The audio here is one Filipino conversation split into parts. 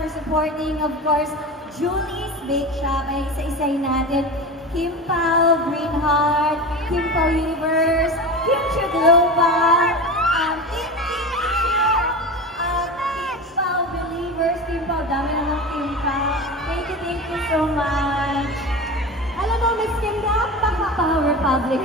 for supporting, of course, Julie's Bake Shop. Ay isa-isay natin. Kim Pao, Greenheart, Kim Pao Universe, Kim Chu Global, Kim Pao Believers, Kim Pao, dami naman Kim Pao. Thank you so much. Alam mo, Miss Kim, Pao Republic.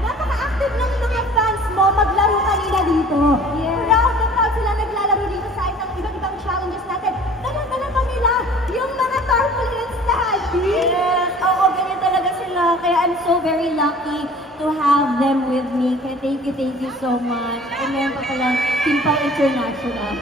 Napaka-active ng mga fans mo maglaro kanina dito. Yeah. Proud na proud sila naglalaro dito sa isang iba't-ibang challenges natin. Dala-dala pa nila yung mga tarpaulins na hati. Yes, oo, ganyan talaga sila. Kaya I'm so very lucky to have them with me. Kaya thank you so much. And meron pa pala Kim Pao International.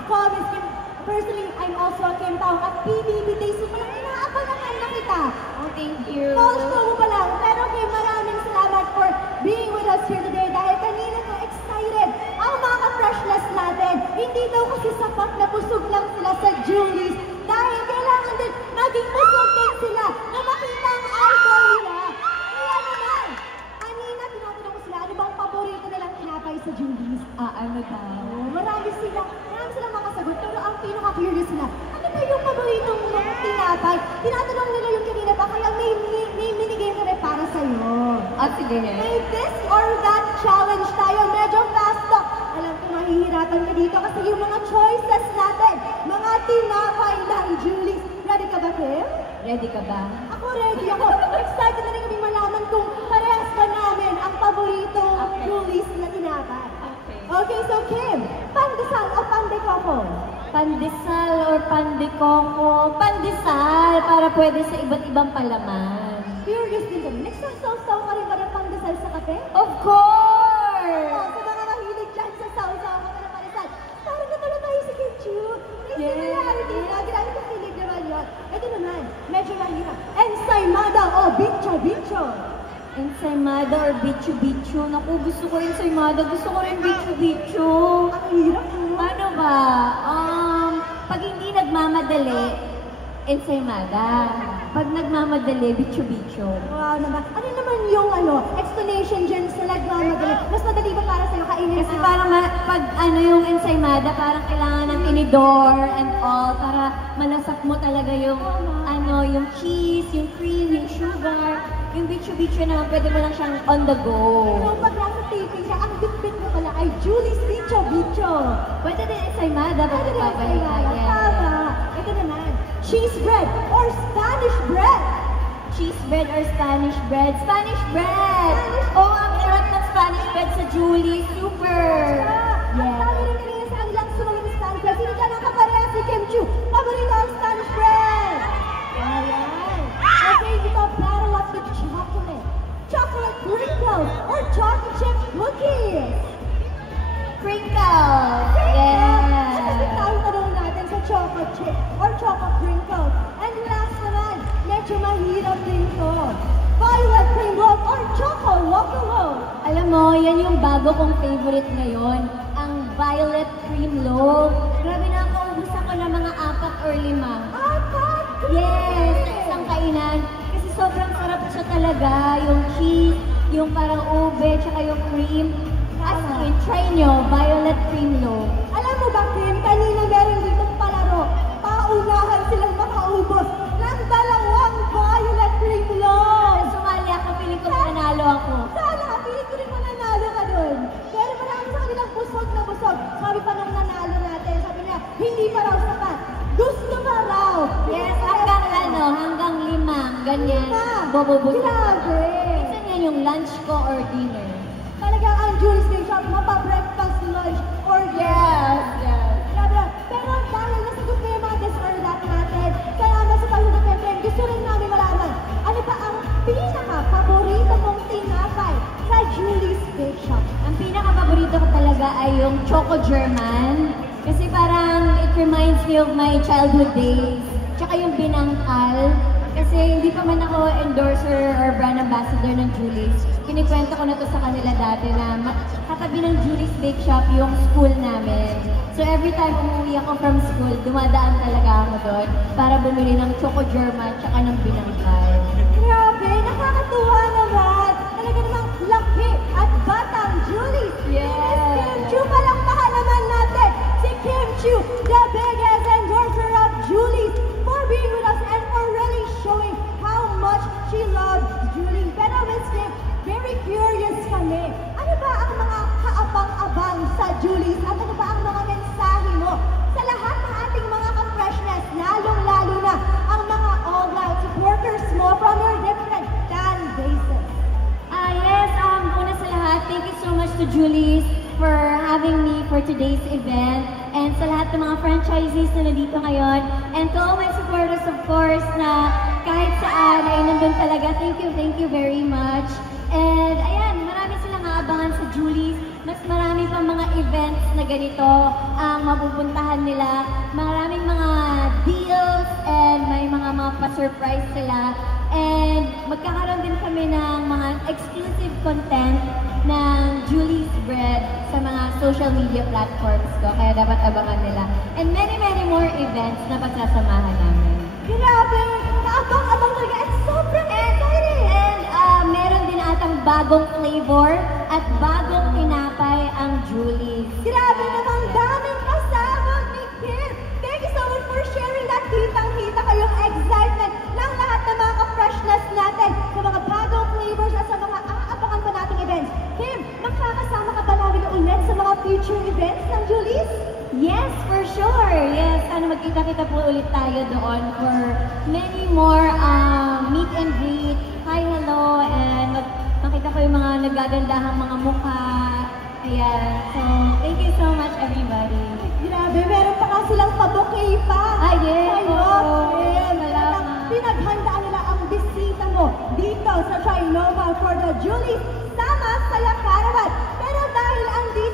Ako, Miss Kim, personally, I'm also a Kim Pao at PBB Days. So palang inaabangan na kita. Oh, thank you. College mo pa lang. Pero Kim, maraming salamat for being with us here today dahil kanina ko excited ang mga ka-freshness natin. Hindi daw kasi sapat na busog lang sila sa Julie's dahil kailangan din maging busog din sila na makita ang idol nila. Kaya naman, kanina tinatanong ko sila, ano bang paborito nilang tinapay sa Julie's? Ano daw? Marami silang mga sagot, pero ang pinaka-curious sila, ano ba yung paboritong mga tinapay? Tinatanong nila yung kanina pa, kaya may minigame na rin para sa'yo. Sige. May this or that challenge tayo, medyo fast talk. Alam ko mahihirapan ka dito kasi yung mga choices natin, mga tinapay ng Julie's. Ready ka ba, Kim? Ready ka ba? Ako ready ako. Excited na rin kami malaman kung parehas ba namin ang paboritong Julie's na tinapay. Okay, so Kim, pandesal o pandekoko? Pandesal or pandekoko? Pandesal, para pwede sa iba't ibang palaman. Curious din kami. Nagsasaw-saw ka rin ba ng pandesal sa kape? Of course! Oh, sa mga mahilig dyan sa saw-saw ka ng pandesal. Parang na pala tayo si Kim Chu. Grabe kong kilig naman yun. Ito naman, medyo mahirap. Ensaymada o bicho-bicho? Ensaymada or bicho-bicho? Naku, gusto ko ensaymada. Gusto ko rin bicho-bicho. Ang hirap mo. Ano ba? Pag hindi nagmamadali, ensaymada. Pag nagmamadali, bicho-bicho. Wow naman. Ano naman yung explanation dyan sa nagmamadali? Mas madali ba para sa'yo kainin? Kasi parang pag yung ensaymada, parang kailangan ng tinidor and all para malasak mo talaga yung yung cheese, yung cream, yung sugar. Yung bicho-bicho naman, pwede mo lang siyang on the go. So pag nasa taping siya, ang bit-bit mo pala ay Julie's bicho-bicho. Pwede din ensaymada, Pwede din babalik ka. ensaymada. Tama. Ito naman, cheese bread or Spanish bread? Cheese bread or Spanish bread? Spanish bread! Oh, ang sarap ng Spanish bread sa Julie. Super! Ang sabi rin kanina sa kanilang sumaling Spanish bread. Sino dyan ang kapareha si Kim Chu? Paborito ang Spanish bread! Ayan. Okay, dito, battle up with chocolate. Chocolate crinkles or chocolate chip cookies? Crinkles! Crinkles! At Yeah! tayo tanong natin sa chocolate chip or chocolate crinkles. And last naman, medyo mahirap din to. Violet cream loaf or choco waffle loaf? Alam mo, yan yung bago kong favorite ngayon. Ang violet cream loaf. Grabe na, kaubusan ko ng mga 4 or 5. Apat! Yes! Sa isang kainan. Kasi sobrang sarap siya talaga. Yung cheese, yung parang ube, tsaka yung cream. As in, try nyo, violet cream loaf. Alam mo ba, Kim, kanina meron ditong palaro. Paunahan silang makaubos ng 2 violet cream loaf. Sumali ako, piling ko nanalo ako. Sana, pilit ko rin mananalo ka dun. Pero marami sa kanilang busog na busog. Sabi pa nung nanalo natin, sabi niya, hindi pa raw sapat. Gusto pa raw. Yes, hanggang hanggang 5. Ganyan. Bobobusog. Grabe. Minsan yan yung lunch ko or dinner. Talagang ang Julie's Bake Shop, mapa-breakfast, lunch, or Yes. Grabe. Pero dahil nasagot ko yung mga this or that natin, kaya nasa pasunod na friend, gusto rin namin malaman, ano pa ang pinaka-paborito mong tinapay sa Julie's Bake Shop? Ang pinaka-paborito ko talaga ay yung Choco German. Kasi parang it reminds me of my childhood days. Tsaka yung binangkal. Kasi hindi pa man ako endorser or brand ambassador ng Julie's. Kinikwento ko na to sa kanila dati na katabi ng Julie's Bake Shop yung school namin. So every time umuwi ako from school, dumadaan talaga ako doon para bumili ng Choco German tsaka ng binangkal. Grabe, nakakatuwa naman. Talaga namang laki at batang Julie's. Yes. Kim Chu, palakpakan naman natin si Kim Chu, the biggest endorser Julie's for being with us and for really showing how much she loves Julie. Pero Miss Kim, very curious kami. Ano ba ang mga kaabang-abang sa Julie's at ano ba ang mga mensahe mo sa lahat ng ating mga ka-freshness, lalong-lalo na ang mga all-out supporters mo from your different fan bases? Yes, una sa lahat, thank you so much to Julie's for having me for today's event. And sa lahat ng mga franchisees na nandito ngayon. And to all my supporters, of course, na kahit saan ay nandun talaga. Thank you very much. And ayan, marami silang aabangan sa Julie's. Mas marami pang mga events na ganito ang mapupuntahan nila. Maraming mga deals and may mga pa-surprise sila. And magkakaroon din kami ng mga exclusive content ng Julie's Bread sa mga social media platforms ko. Kaya dapat abangan nila. And many more events na pagsasamahan namin. Grabe! Kaabang-abang talaga at sobrang exciting! And meron din atang bagong flavor at bagong tinapay ang Julie's. Grabe namang daming kasama ni Kim! Thank you so much for sharing that. Kitang-kita kayong excitement ng lahat ng mga ka-freshness natin sa mga bagong flavors at sa mga aabangan pa nating events. Kim, makakasama ka ba namin ulit sa mga future events ng Julie's? Yes, for sure. Yes, sana magkita-kita po ulit tayo doon for many more meet and greet. Hi, hello, and makita ko yung mga nagagandahang mga mukha. Ayan. So, thank you so much, everybody. Grabe, meron pa nga silang pa-bouquet pa. Yes. Ayun, Kim. Salamat. Pinaghandaan nila ang bisita mo dito sa Trinoma for the Julie's Sama Saya Caravan. Pero dahil andito